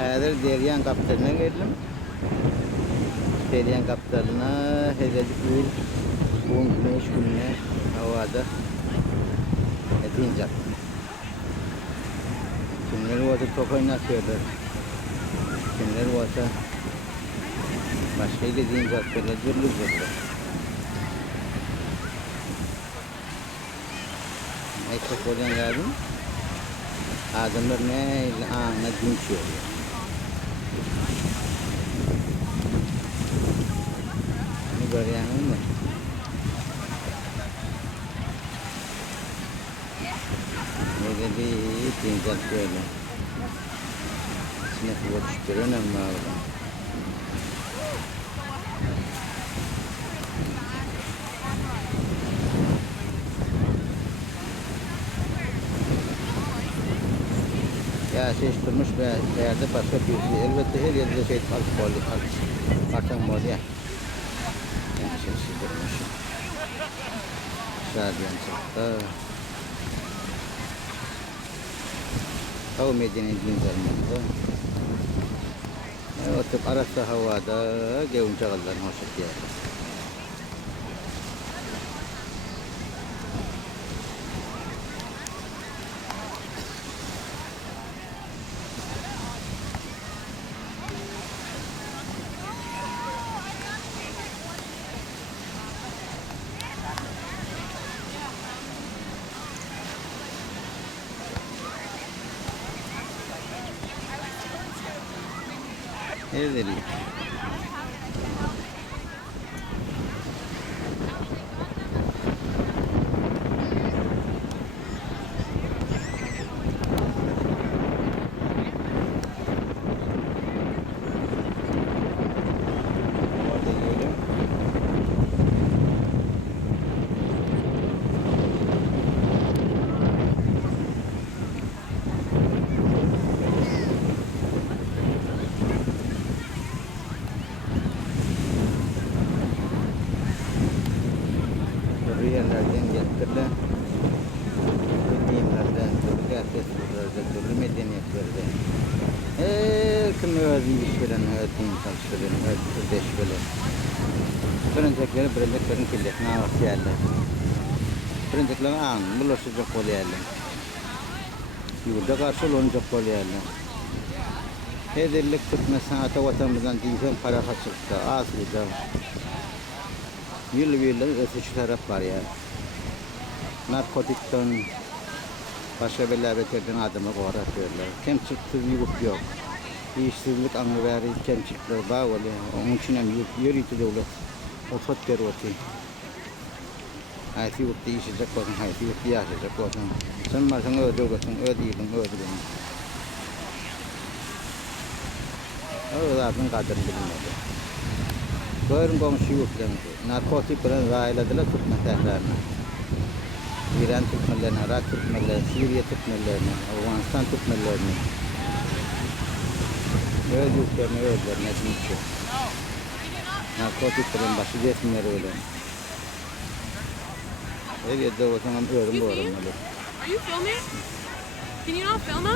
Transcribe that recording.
Eğer Deryan Kaptanı'na geldim. Deryan Kaptanı'na hedecik bir 10 güneş gününe havada edinecek. Kimleri varsa top oynatıyorlar. Kimleri varsa başka ile edinecek. Böyle cırlı. Neyse koyun lazım. Adamlar ne dinçiyor. Ini bagian ini. Ini jadi tingkat ini. Sini buat turun nama. Ya şey tutmuş ve yerde başka bir şey. Elbette her yerde şey parçam var ya. Yani şey tutmuş. Şadiyan çıktı. Hava medeni dinlerinde. Oturup arası havada gevun çağırlarına hoş geldin. Ne dedi? Yerlerden getirdi. Dinlerden, türlü ateşlerde, türlü medeniyetlerde. Kim öğrendi işveren, öğretim çalışveren, öğretim işveren. Birinceklerin killetine ağırsı yerler. Birinceklerin ağın, bulaşacak ol yerler. Yurda karşı olunacak ol yerler. Hederlik tutmasan, ata vatanımızdan değilsen para kaçırsa, ağzıyla. Yıl ötücü taraf var ya. Narkotikten, başka beterden adamı kovaratıyorlar. Temsilsizlik yok. İşsizlik anıveri, temsillikler bağ oluyor. Onun için hem yürütü devlet. O fatker oti. Hayati yurtta işecek olsun, hayati yurtta yaşayacak olsun. Sen varsan öldürürsün, öldürün. O zaten kadrini bilmedi. Görün komşu yurtlarında. Narkotik bilen rayladılar tutma tehlerine. İran tutmalarına, Irak tutmalarına, Suriye tutmalarına, Afganistan tutmalarına. Öyle yurtlarına etmişti. Narkotik bilen başı yetimler öyle. Her yerde o zaman ölüm. Are you filming? Can you not film us?